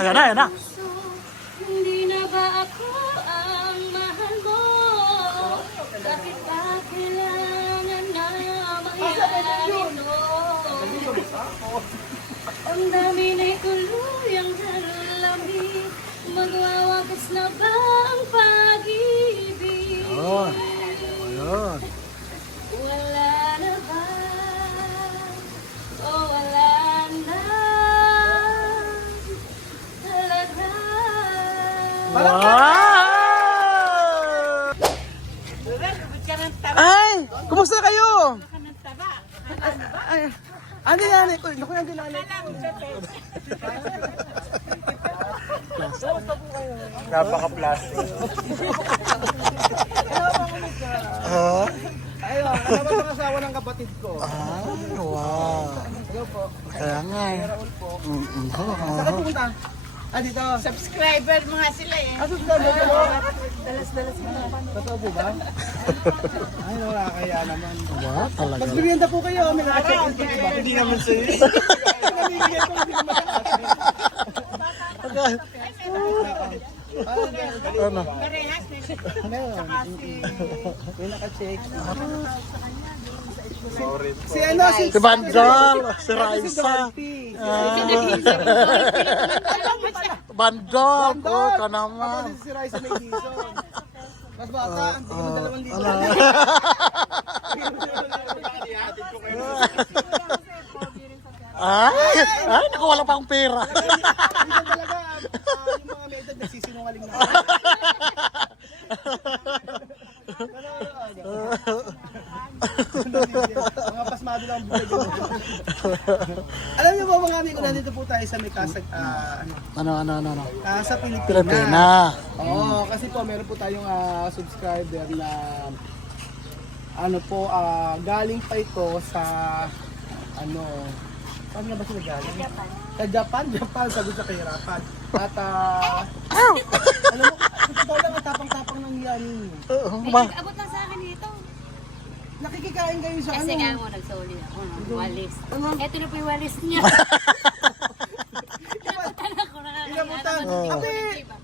Ayan na, ayan na. Hindi na ba ako ang mahal mo? Bakit ba kailangan na mangyari ito? Ang dami na'y tuluyang halami. Magwawakas na ba ang pag-ibig? Ayan. Ayan. Wala na ba? O wala na talaga? Wow! Ay! Kumusta kayo? Ay, ano yan? Naku, yan din lang. Napaka-plastic. Ayun, alam mo ang asawa ng kapatid ko. Wow. Hello po. Kaya nga eh. Raul po. Oo. Saan ka pumunta? Dito. Subscriber mga sila eh. Subscriber ko. Dalas mo na. Totoo po ba? Ay, wala kaya naman. Wow, talaga. Magbirienda po kayo. May nakacheck in po, diba? Hindi naman sa'yo. Namimigay ko, hindi naman Ano? Parehas na may nakacheck. Si ano, Si Bandol, si Raisa. Bandol, oh, ka naman. Si Raisa may dison. Mas bata, hindi naman 2,000. Ay, ay, naku, wala pa akong pera. Hindi talaga, yung mga may edad nagsisinungaling na. Mga pasmado lang ang buhay ko. Alam niyo ba mga amigo, nandito po tayo sa may kasag, Ano? sa Pilipinas. Pilipina. Oo, kasi po meron po tayong subscriber na galing pa ito sa paano na ba sila galing? Sa Japan, sagot sa kahirapan. At alam mo, totoo lang ang tapang-tapang ng yanin. Abot lang sa akin dito. Nakikikain kayo sa Kasi nga mo nagsuli ako ng walis. Ito na po yung walis niya. Inabutan ako na Inabutan. Kasi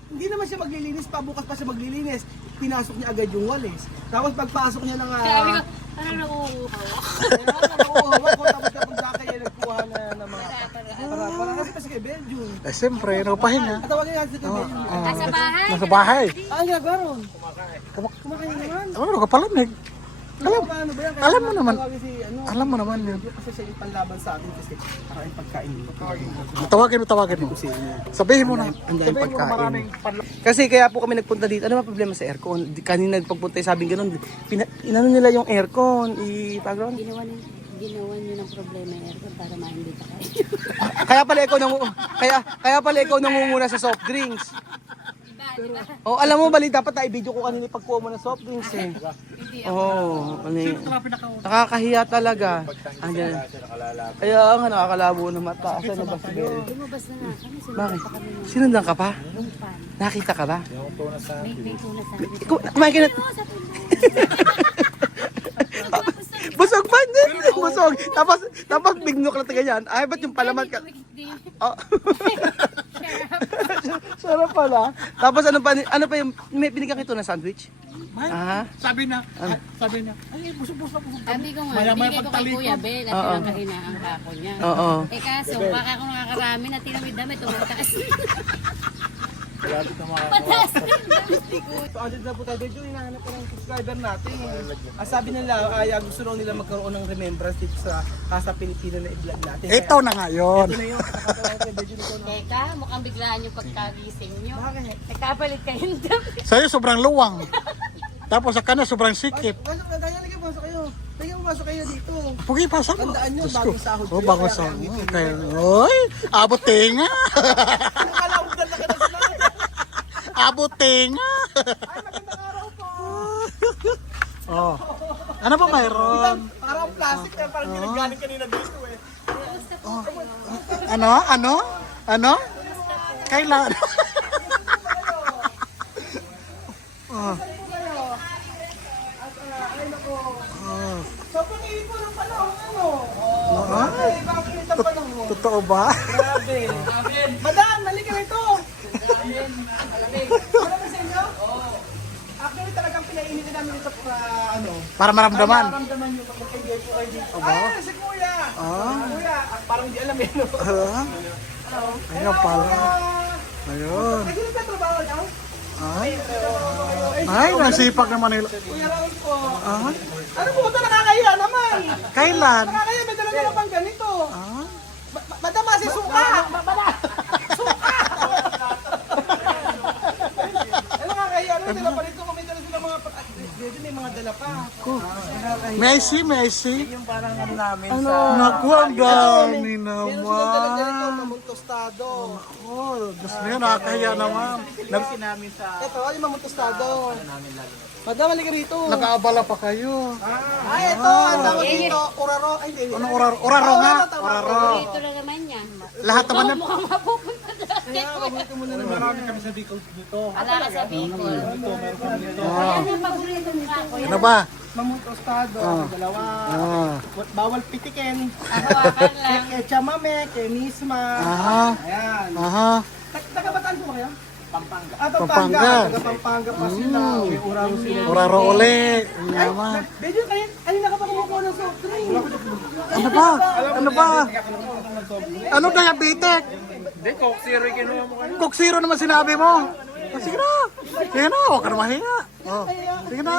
hindi naman siya maglilinis pa, bukas pa siya maglilinis. Pinasok niya agad yung walis. Tapos pagpasok niya ng Sabi ko, parang nakukuha. nakuha ko, tapos kapag kayo nagkuha na ng mga para kasi kasi kay Belgium. Eh, siyempre, nagpahinga. Tawagin natin si kay Belgium. Nasa bahay. Nasa bahay. Ang ginagawa ron? Kumakain naman. Ano ka palamig? Ano ba yan? alam mo naman. Tawagin si, Alam mo naman yun. kasi siya yung panlaban sa atin kasi parang pagkain mo. Tawagin mo. Sabihin mo na. Ang dahil pagkain. Kasi kaya po kami nagpunta dito. Ano ba problema sa aircon? Kanina nagpagpunta sabing ganun. Inano nila yung aircon. Ginawa niyo ng problema yung aircon para mahindi pa kayo. Kaya pala ikaw nangunguna sa soft drinks. Oh, alam mo bali dapat na i-video ko kanina pagkuha mo ng soft drinks eh. Oh, nakakahiya talaga. Andiyan. Kaya nga nakakalabo ng mata. Asan na ba si Bel? Lumabas na nga kami. Bakit? Sinundan ka pa? Lumpan. Nakita ka ba? May tuna sa akin. Kumain ka na. Busog pa din. Busog. Tapos bignok na taga yan. Ay, ba't yung palaman ka? Oh. Sarap pala. Tapos ano pa yung may binigyan kito na sandwich? Sabi na, ay, busog-busog. Sabi ko nga, binigay ko kay Kuya Bel at pinakahinaan ka ako niya. Oo. Eh kaso, baka kung nakakarami na tinamid dami, tumataas. Pataas na yung dami ko. So, andito na po tayo. Medyo hinahanap ko ng subscriber natin. Sabi nila, gusto lang nila magkaroon ng remembrance dito sa Casa Pilipino na i-vlog natin. Ito na nga yun. Ito na yun. Kakatawa ko, medyo nito na. Teka, mukhang biglaan yung pagkagising nyo. Nagkapalit kayo ng dami. Sa'yo sobrang luwang. Tapos sa kanan sobrang sikip. Pasok kayo. Lagyan mo pasok kayo dito. Pugi, pasok mo. Tandaan nyo, Diyos ko. bagong sahod Oh, kayo, bagong kaya sahod. ngipin Okay. Oy, abot tinga. Akala ko ganda ka na sila. Abot tinga. Ay, magandang araw po. Oh. Ano ba mayroon? Parang plastic na parang ginagaling kanina dito eh. Ano? Kailan? Oh. Ay, nako. So, pag-iipon ng panahon, ano? Ay, bakit ang panahon? Totoo ba? Grabe. Madam, halika rito. Ano ba sa inyo? Actually, talagang pinainit na namin ito ano. Para maramdaman. Maramdaman yung pagkakaibigan ko kayo dito. Ay, si Kuya. Kuya, parang hindi alam eh. No? Ayun pala. Ayun. Ay, sino ba trabaho daw? Ay, nasipag naman nila. Kuya Raul po. Ano po ito? Nakakahiya naman. Kailan? Nakakahiya, may dala-dala pang ganito. Madam, si Suka. Suka. Ano nakakahiya? Ano dala pa rito? Kung may dala sila mga... May mga dala pa. May I see? May I see? Yung parang ano namin Ano? Naku, ang dami Meron silang dala-dala ito, naman. mamong tostado. Oh, gusto niyo, nakakahiya naman. Namin sa... Ito, yung mamong tostado. Madam, halika rito. Nakaabala pa kayo. Ay, ito, ang tawag dito, uraro. Ay, hindi. Anong oraro nga? Oraro. Ito na naman yan. Lahat naman yan. Mukhang mapupunta dyan. Kaya, paborito mo na naman. Marami kami sa Bicol dito. Wala ka sa Bicol. Oh. Yan ang paborito mo ako. Ano ba? Mamong tostado, dalawa. Ah. Bawal pitikin. Ako akan lang. Kay chamame, kay misma. Aha. Ayan. Aha. Taga-Bataan po kayo? Pampanga. Ah, Pampanga. Pampanga. Taga-Pampanga pa sila. May uraro sila. Oraro uli. Yaman. Medyo kanina ka pa kumukuha ng soft drink. Ano ba? Ano ba? Ano diabetic? Hindi, Coke Zero kinuha mo kayo. Coke Zero naman sinabi mo. Oh, sige na. Sige na. Huwag ka na mahinga. Oh, sige na.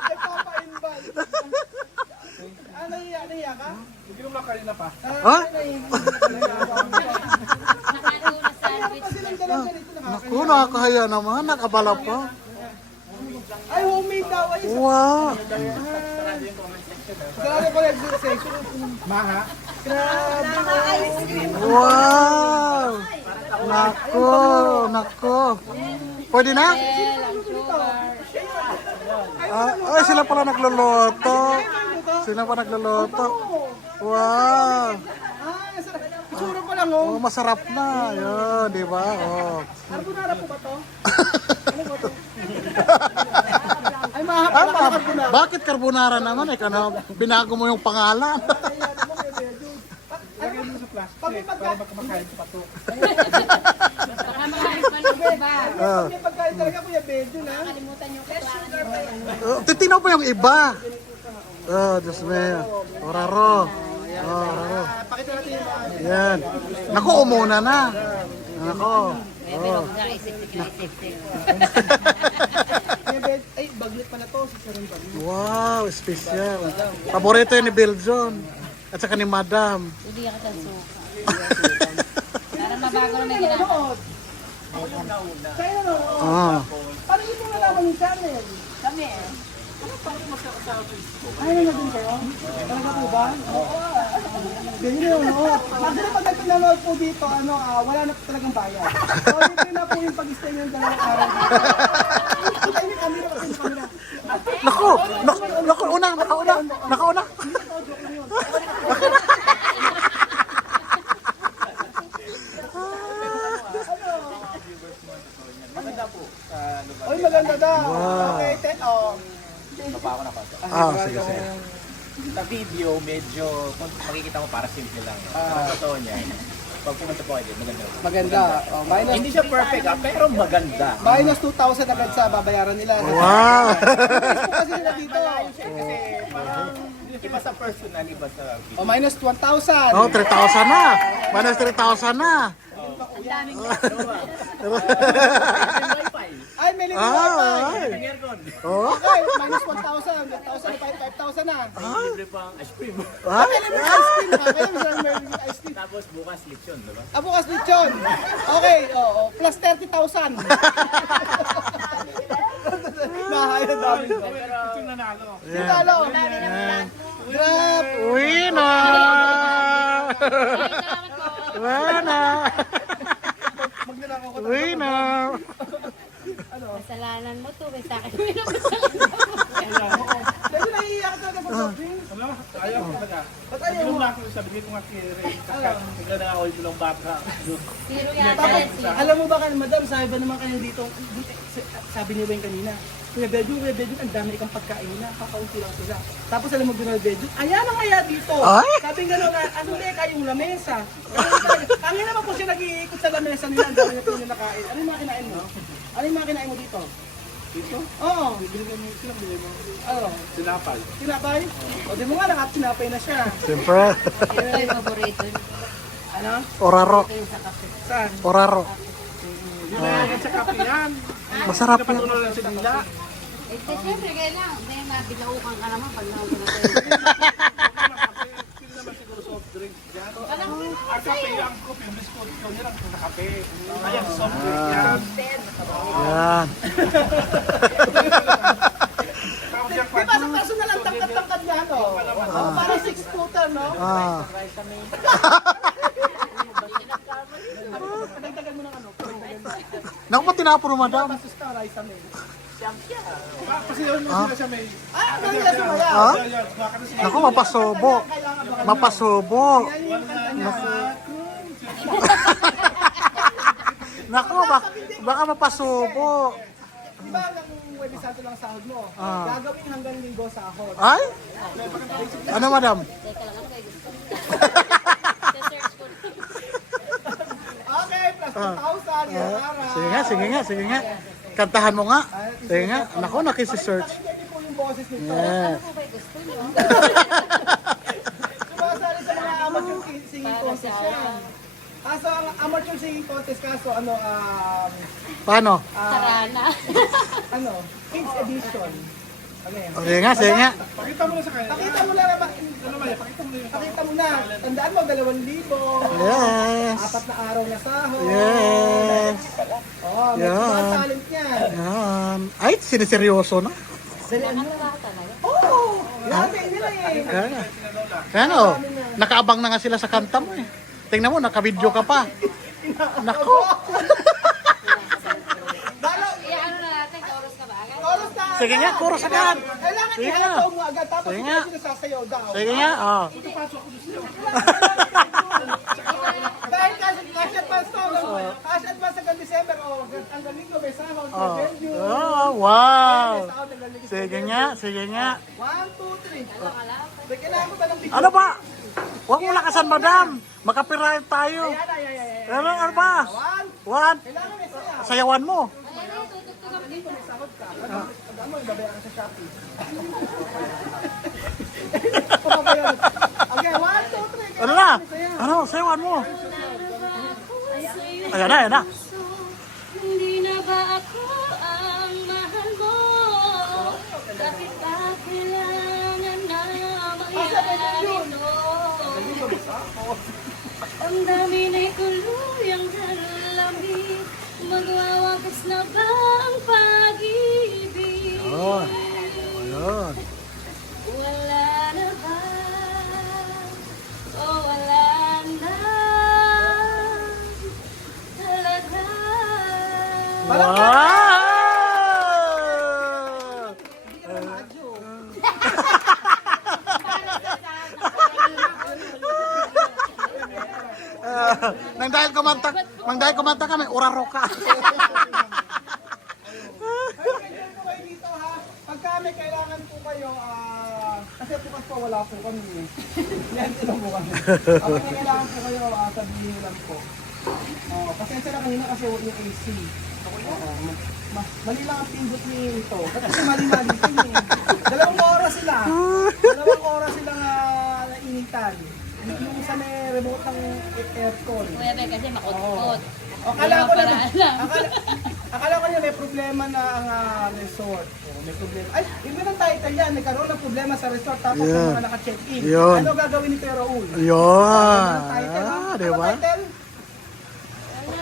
Nagpapa-invite. Nahiya ka? Hindi mo kanina pa. Ha? Nakano na sandwich. Silang dalawa ganito na. Naku, nakakahiya naman. Nakabala pa. Ay, homemade daw. Ay, Wow. grabe ko yung section. Maha. Grabe. Wow. Naku. Naku. Pwede na? Ay, sila pala nagluluto. Sila pa nagluluto. Wow. Suro ko lang, oh. Oh, masarap na. Yun, di ba? Oh. Carbonara po ba to? Ay, mahaba na carbonara. Bakit carbonara naman? Eh, binago mo yung pangalan. Pag Baka makain pa ng iba. may pagkain talaga, Kuya Bejo, na. Kalimutan yung kasama. Titinaw pa yung iba. Oh, Diyos me. Oraro. Oh, oraro. Pakita natin yung mga. Yan. Naku, umuna na. Nako. Pero huwag kang isip-isip. Kuya Bejo, ay, baglit pala to. Si Sarang baglit. Wow, special. Paborito yun ni Beljon. At saka ni Madam. Hindi ka sa suka. Para mabago na may ginagawa. Kaya na, oh. Ah. Paano yung mga nalaman yung channel? Kami Ay, na din kayo? Talaga po ba? Oo. Ganyan yun, oo. Actually, pag nagpinanood po dito, wala na po talagang bayad. So, yun na po yung pag-stay ng dalawang araw dito. Ay, yung camera, yung camera. Naku, nakauna. Oy, maganda daw. Okay, Ah, sige. Sa video, medyo, kung makikita mo para simple lang. Ang totoo niya, pag pumunta po kayo, maganda. Maganda. Oh, minus, Hindi siya perfect pero maganda. minus 2,000 agad sa babayaran nila. Wow. Kasi nila dito. Kasi parang iba sa personal, iba sa video. Oh, minus 1,000. Oh, 3,000 na. Minus 3,000 na. Ay, may libre Ah, wifi. ay. Oh. Okay, minus 1,000. 1,000, 5,000 na. Libre pa ang ice cream. Ha? May libre ice cream ha. Kaya may ice cream. Tapos bukas lechon, diba? Bukas lechon. Okay, oo. Plus 30,000. Nahaya dami. Pero, nanalo. Sinalo. Grab. Winner! Winner! Winner! kasalanan mo to. May sakit mo Dahil naiiyak ka na pag-shopping. Ayaw ko talaga. Ba't ayaw mo? Sabihin ko nga kay Ray, bigla na ako yung bata. Zero yata Tapos, yan. alam mo ba, madam, sabi ba naman kayo dito, sabi ni Wayne kanina, Kuya Bedyo, ang dami ikang pagkain na, kakaunti lang sila. Tapos alam mo gano'n, Bedyo, ayan ang kaya dito. Ay? Sabi gano'n, ano na kayong lamesa. Ang naman po siya nag-iikot sa lamesa nila, ang dami na po yung nakain. Ano yung mga kinain mo? Ano yung mga kinain mo dito? Dito? Oo. Ano? Sinapal. Tinapay? O di mo nga, nakatinapay na siya. Siyempre. Ito yung paborito. Ano? Oraro. Ito yung sa kape. Saan? Oraro. Kaya sa kape yan. Masarap yan. Patunaw lang sa dila. Eh, siyempre, kailangan. May mabilaukan ka naman pag naupo na tayo. Ang kape yung cook, yung biscuit, yun lang sa kape. Ayan, soft drink yan. Yan. Di ba sa personal ang tangkad-tangkad na ano? Para 6-footer, no? Ah. Padagdagan mo ng ano? Naku pa tinapon mo, madam. Basus ka, rice amin. Kasi yun sila siya may... Ah, ang galing na sumaya. Ha? Naku, mapasubo. Mapasubo. Yan yung kanta niya. Naku, baka mapasubo. Di ba ang Webis Santo lang sahod mo? Gagawin hanggang linggo sahod. Ay? Ano, madam? Teka lang, ako may gusto. Search ko. Okay, plus 2,000. Yan araw. Sige nga. Kantahan mo nga. Sige nga. Naku, nakisi-search. Hindi po yung boses nito. Yes. Ano ba yung gusto nyo? Sumasali sa mga amateur singing contest yan. Kaso ang amateur singing contest kaso Paano? Sarana. Kids edition. Ano yan? Sige nga. Pakita mo na sa kanya. Pakita mo na ba? Ano ba yan? Pakita mo na yun. Pakita mo na. Tandaan mo, 2,000. Yes. 4 na araw na sahod. Yes. Oh, may Yan. talent yan. Yan. Ay, siniseryoso na. Oo! Grabe nila eh. Ano? Nakaabang na nga sila sa kanta mo eh. Tingnan mo, naka-video ka pa. Naku. Dalaw, Ano na natin, chorus ka ba? chorus na. Sige nga, chorus agad. Kailangan Sige nga. ihataw mo agad. Tapos Sige hindi nga. sila sasayaw daw. Sige nga, oh. Dahil cash advance to. Cash advance hanggang December. O, hanggang linggo may sahod. Oh, May venue. oh wow. May sahod hanggang linggo. Sige nga. 1, 2, 3. Sige, kailangan ko ba ng video? Ano ba? Huwag mo lakasan, madam. Makapirayan tayo. Ayan. Ano ba? 1. One. Kailangan may sayaw. Sayawan mo. Dito may sahod ka. Ano mo, ibabayaran ka sa Shopee. Okay, 1, 2, 3. Ano na? Ano? Sayawan mo. Ayan na. Hindi na ba ako ang mahal mo? Bakit ba kailangan na mangyari ito? Ang dami na'y kuluyang lamig. Magwawagas na ba ang pag-ibig? Ayun. Wala na ba? O wala na talaga? Wow! Nang dahil kumanta ka, may uraro ka. Dito ha, pagka may kailangan po kayo, kasi bukas po wala po kami eh. Yan sila po kami. Pag may kailangan po kayo, sabihin lang po. Pasensya na kanina kasi yung AC. Mali lang ang pindot ni ito. Kasi mali na dito eh. 2 oras sila. 2 oras silang nainitan. Yung sa may remote ng aircon. Kuya Bek, kasi makutkot. Akala ko na may problema na ang resort. May problema. Ay, yun ang title yan. Nagkaroon ng problema sa resort tapos Yeah. yung mga naka-check-in. Yun. Ano gagawin ni Kuya Raul? Yun. Title, ha? Di Ano ba? title?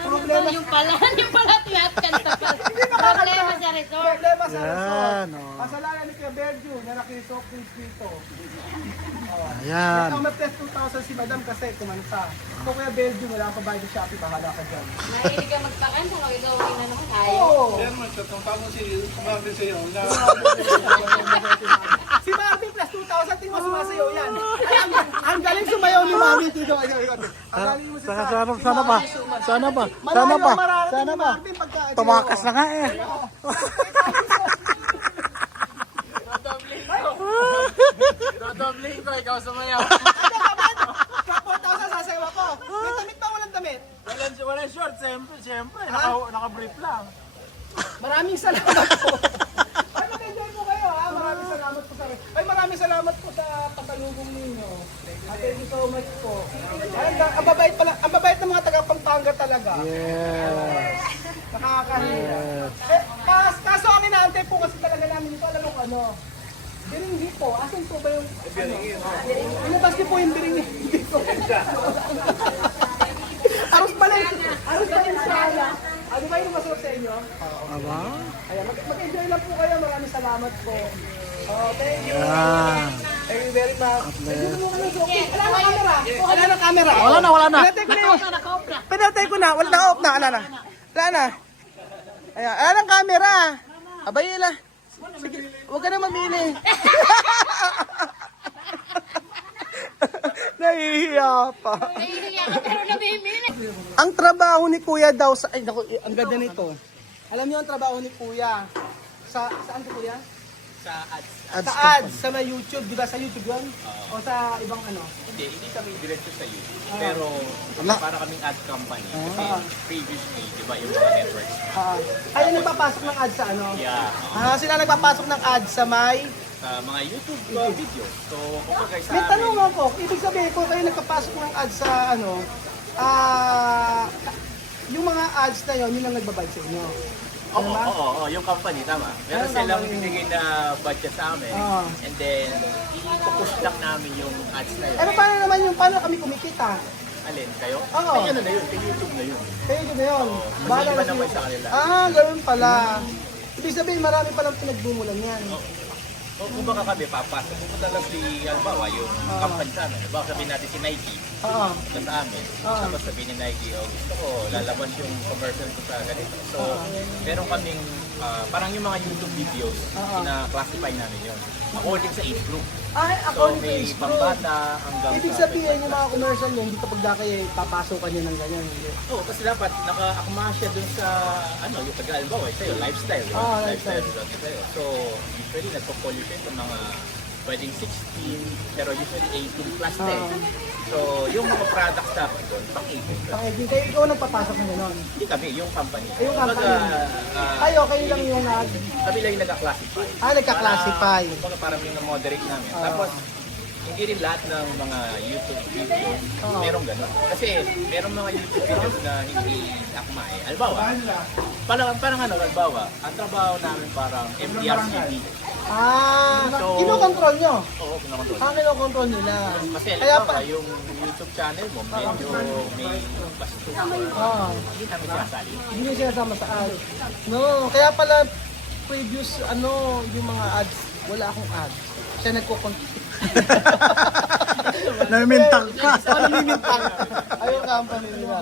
Problema. Yung pala tinatkanta pa. Problema sa resort. Problema sa resort. Yan, oh. Kasalanan ni Kuya Berju na nakisoft drinks dito. Ayan. Ito, may plus 2,000 si Madam kasi kumanta. Kung Kuya Berju, wala ka bayad sa Shopee, bahala ka dyan. Mahilig ka magpakanta, kung ikaw na naman ayaw. Oo! Kaya naman, kung tama si Marvin sa'yo, na Si Marvin plus 2,000, tingnan mo sumasayaw yan. Ay, ang galing sumayaw ni Mami dito. Ang galing mo si Sana ba? Sana Malayo ang mararating Sana ni ba? Marvin pagka... Tumakas na nga eh. Dodobling ko, ikaw sumayaw. Kapwa 4,000 sasayaw ako. May damit ba walang damit? Walang short, siyempre. Naka-brief lang. Maraming salamat po. Ay, mag-enjoy po kayo ha. Maraming salamat po sa maraming salamat po sa pasalubong ninyo. At thank you so much po. Ay, ang babait pala, ang babait ng mga taga-Pampanga talaga. Yes. Nakakahiya. Kaso ang inaantay po kasi talaga namin ito, alam mo kung ano. Biringhi po. Asan po ba yung... Biringhi. Inabas niyo po yung biringhi. Aros pala yung sala. Ano ba yung masarap sa inyo? Aba? Ayan, mag-enjoy lang po kayo. Maraming salamat po. Oh, thank you. Ah. Thank you very much. Dito mo kami sa okay. Wala na camera. Wala na camera. Wala na. Pinatay ko na yun. Pinatay ko na. Wala na off na. Wala na. Wala na. Ayan. Wala ng camera. Abay ila. Sige. Huwag ka na mamili. Nahihiya pa. Nahihiya ka pero namimili. Ang trabaho ni Kuya daw sa... Ay, naku, ang ganda nito. Alam niyo ang trabaho ni Kuya? Saan si Kuya? Sa ads. Sa ads, sa may YouTube. Di ba sa YouTube yun? O sa ibang ano? Hindi kami diretso sa YouTube. Pero para kaming ad company. Kasi previously, di ba, yung mga networks. Kayo nagpapasok ng ads sa ano? Yeah. Sila nagpapasok ng ads sa may... Sa mga YouTube video. So, kung guys sa May amin, tanong ako. Ibig sabihin ko kayo nagpapasok ng ads sa ano... yung mga ads na yun, yun ang nagbabayad sa inyo. Oo, yung company, tama. Meron Yung silang company. binigay na budget sa amin. And then, i-push lang namin yung ads na yun. Eh, paano naman yung paano kami kumikita? Alin, kayo? Oo. Ay, ano na yun, kay YouTube na yun. Kaya yun na yun. Mas iba na naman sila. sa kanila. Ganun pala. Ibig sabihin, marami palang pinagmumulan yan. O kung baka kami, papasok, pupunta lang si, halimbawa, yung company sa amin. Halimbawa, sabihin natin si Nike. Oo. Punta sa amin. Tapos sabihin ni Nike, gusto ko, lalabas yung commercial ko sa ganito. So, meron kaming, parang yung mga YouTube videos, ina-classify namin yun. According sa age group. Ay, So, according to may age group. pambata hanggang Ibig sa sabihin, yung mga commercial nyo, hindi kapag kayo papasokan nyo ng ganyan. Hindi. Oo, kasi dapat naka-akma siya dun sa, yung taga-albaw, sa'yo, lifestyle. Right? Lifestyle. Lifestyle sa'yo. So, usually, nagpo-follow siya sa mga pwedeng 16, pero usually 18 plus din. So, yung mga products dapat doon, pang 18 plus. Pang-18, kayo ikaw nagpapasok ng gano'n. Hindi kami, yung company. Yung company. Kumbaga, Kayo lang yung kami lang yung nagka-classify. nagka-classify. Kumbaga, parang yung moderate namin. Tapos, hindi rin lahat ng mga YouTube videos merong gano'n. Kasi merong mga YouTube videos na hindi akma eh. Albawa, parang albawa, ang trabaho namin parang MTRCB. So, Kinokontrol nyo. Oo, kinokontrol. Kinokontrol nila. Kasi Kaya albawa, yung YouTube channel mo, medyo may basto. Hindi namin sinasali. Hindi nyo sinasama sa ads. No, kaya pala previous yung mga ads, wala akong ads. Siya nagko-control. Namimintang ka. Namimintang. Ayun company nila.